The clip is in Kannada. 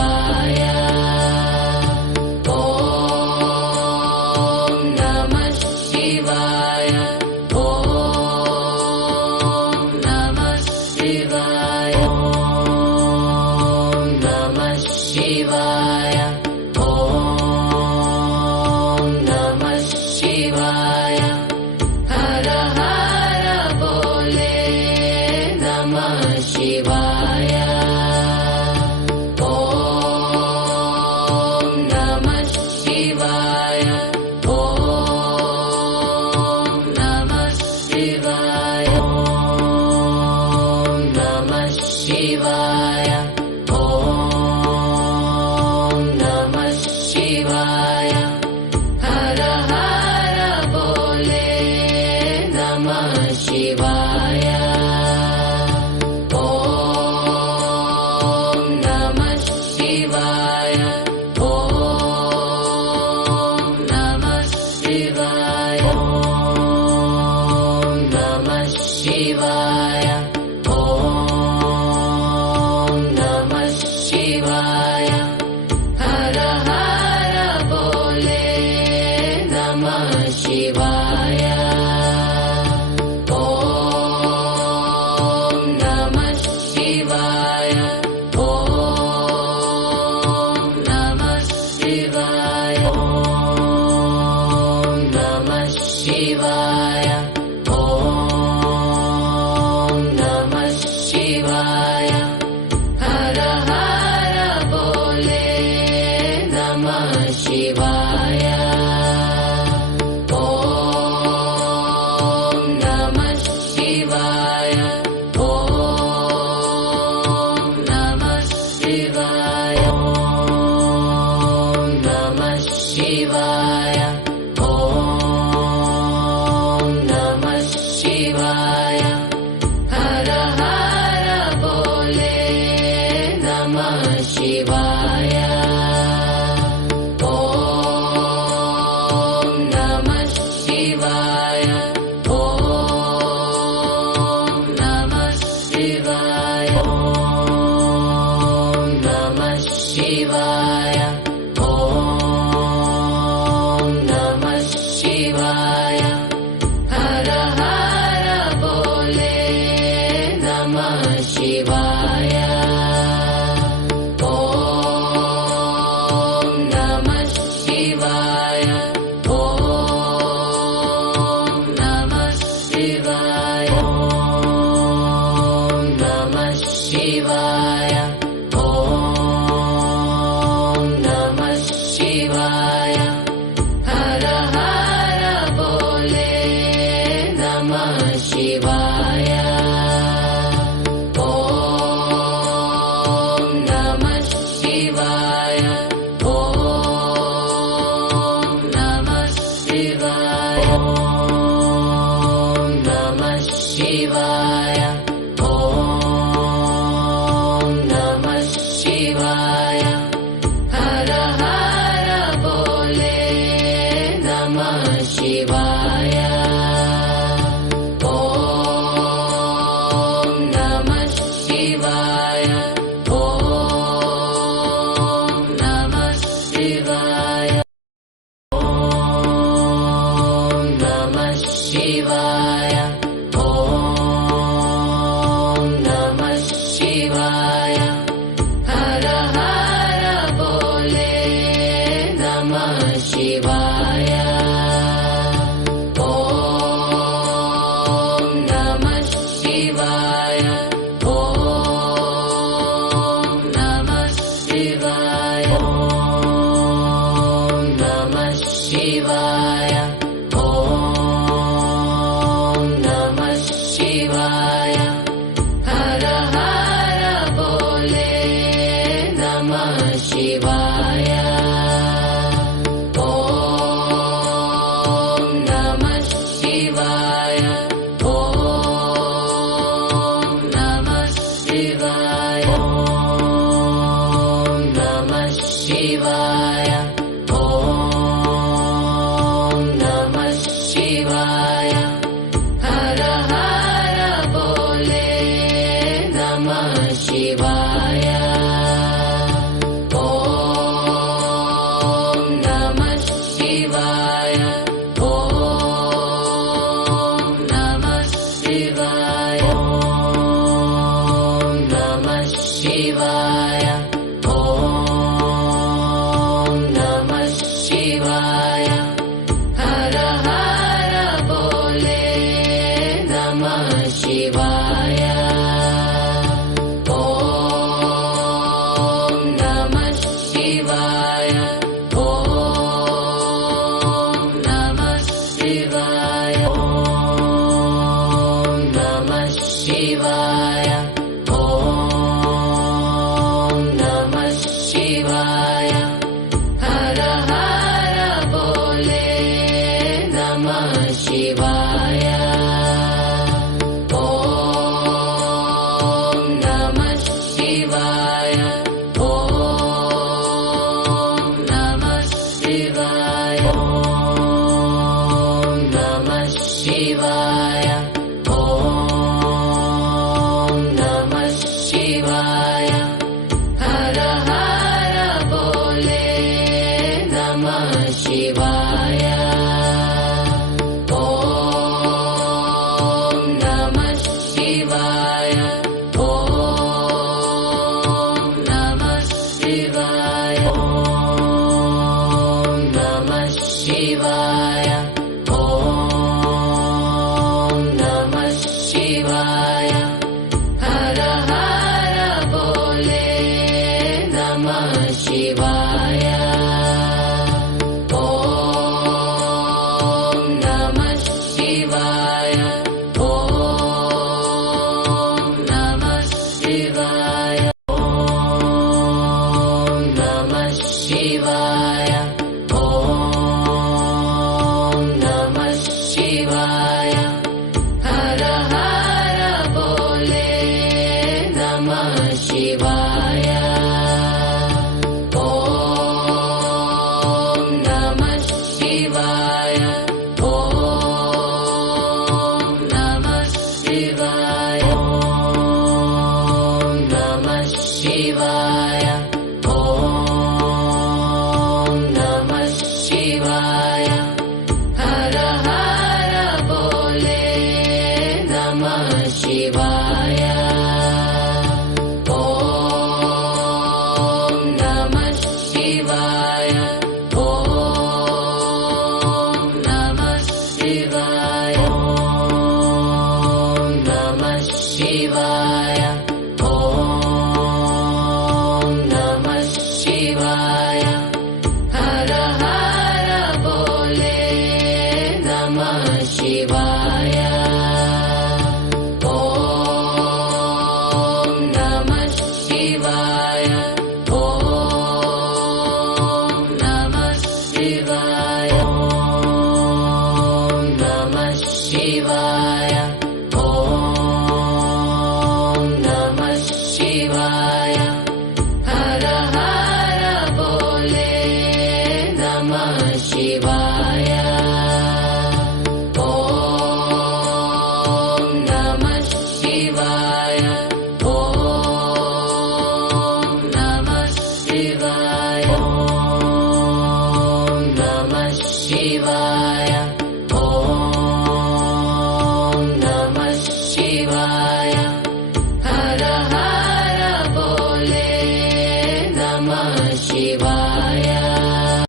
ಶಿವಾಯ. ಓಂ ನಮಃ ಶಿವಾಯ. ಓಂ ನಮಃ ಶಿವಾಯ. ಓಂ ನಮಃ ಶಿವಾಯ. ಓಂ ನಮಃ ಶಿವಾಯ. ಹರ ಹರ ಬೋಲೆ ನಮಃ ಶಿವಾಯ. ಓಂ ನಮಃ ಶಿವಾಯ. ಓಂ ನಮಃ ಶಿವಾಯ. ಓಂ ನಮಃ ಶಿವಾಯ. ಓಂ ನಮಃ ಶಿವಾಯ. ಹರ ಹರ ಬೋಲೆ ನಮಃ ಶಿವಾಯ. ಓಂ ನಮಃ ಶಿವಾಯ. ಓಂ ನಮಃ ಶಿವಾಯ. ಓಂ ನಮಃ ಶಿವಾಯ. ಓಂ ನಮಃ ಶಿವಾಯ. ಹರ ಹರ ಬೋಲೆ ನಮಃ ಶಿವಾಯ. ಓಂ ನಮಃ ಶಿವಾಯ. ಓಂ ನಮಃ ಶಿವಾಯ. ಓಂ ನಮಃ ಶಿವಾಯ. ಓಂ ನಮಃ ಶಿವಾಯ. ಹರ ಹರ ಬೋಲೆ ನಮಃ ಶಿವಾಯ. ಓಂ ನಮಃ ಶಿವಾಯ. ಓಂ ನಮಃ ಶಿವಾಯ. ಓಂ ನಮಃ ಶಿವಾಯ. ಓಂ ನಮಃ ಶಿವಾಯ. ಹರ ಹರ ಬೋಲೆ ನಮಃ ಶಿವಾಯ. ಓಂ ನಮಃ ಶಿವಾಯ. ಓಂ ನಮಃ ಶಿವಾಯ. ಓಂ ನಮಃ ಶಿವಾಯ. ಓಂ ನಮಃ ಶಿವಾಯ. ಹರ ಹರ ಬೋಲೆ ನಮಃ ಶಿವಾಯ. ಓಂ ನಮಃ ಶಿವಾಯ. ಓಂ ನಮಃ ಶಿವಾಯ. ಓಂ ನಮಃ ಶಿವಾಯ. ಓಂ ನಮಃ ಶಿವಾಯ. ಹರ ಹರ ಬೋಲೆ ನಮಃ ಶಿವಾಯ. ಓಂ ನಮಃ ಶಿವಾಯ. ಓಂ ನಮಃ ಶಿವಾಯ. ಓಂ ನಮಃ ಶಿವಾಯ. ಓಂ ನಮಃ ಶಿವಾಯ. ಹರ ಹರ ಬೋಲೆ ನಮಃ ಶಿವಾಯ. ಓಂ ನಮಃ ಶಿವಾಯ. ಓಂ ನಮಃ ಶಿವಾಯ. ಓಂ ನಮಃ ಶಿವಾಯ. ಓಂ ನಮಃ ಶಿವಾಯ. ಹರ ಹರ ಬೋಲೆ ನಮಃ ಶಿವಾಯ. ಓಂ ನಮಃ ಶಿವಾಯ. ಓಂ ನಮಃ ಶಿವಾಯ. ಓಂ ನಮಃ ಶಿವಾಯ. ಓಂ ನಮಃ ಶಿವಾಯ. ಹರ ಹರ ಬೋಲೆ ನಮಃ ಶಿವಾಯ. ಓಂ ನಮಃ ಶಿವಾಯ. ಓಂ ನಮಃ ಶಿವಾಯ. ಓಂ ನಮಃ ಶಿವಾಯ. ಓಂ ನಮಃ ಶಿವಾಯ. ಹರ ಹರ ಬೋಲೆ ನಮಃ ಶಿವಾಯ. शिवाय हर हर बोले नमः शिवाय ॐ नमः शिवाय ॐ नमः शिवाय ॐ नमः शिवाय ॐ नमः शिवाय हर हर बोले नमः शिवाय ॐ नमः शिवाय ॐ नमः शिवाय ॐ नमः शिवाय ॐ नमः शिवाय हर हर बोले नमः शिवाय ॐ नमः शिवाय ॐ नमः शिवाय ॐ नमः शिवाय ॐ नमः शिवाय हर हर बोले नमः शिवाय ॐ नमः शिवाय ॐ नमः शिवाय ॐ नमः शिवाय ॐ नमः शिवाय हर हर बोले नमः शिवाय ॐ नमः शिवाय ॐ नमः शिवाय ॐ नमः शिवाय ॐ नमः शिवाय हर हर बोले नमः शिवाय ॐ नमः शिवाय ॐ नमः शिवाय ॐ नमः शिवाय ॐ नमः शिवाय हर हर बोले नमः शिवाय ॐ नमः शिवाय ॐ नमः शिवाय ॐ नमः शिवाय ॐ नमः शिवाय हर हर बोले नमः शिवाय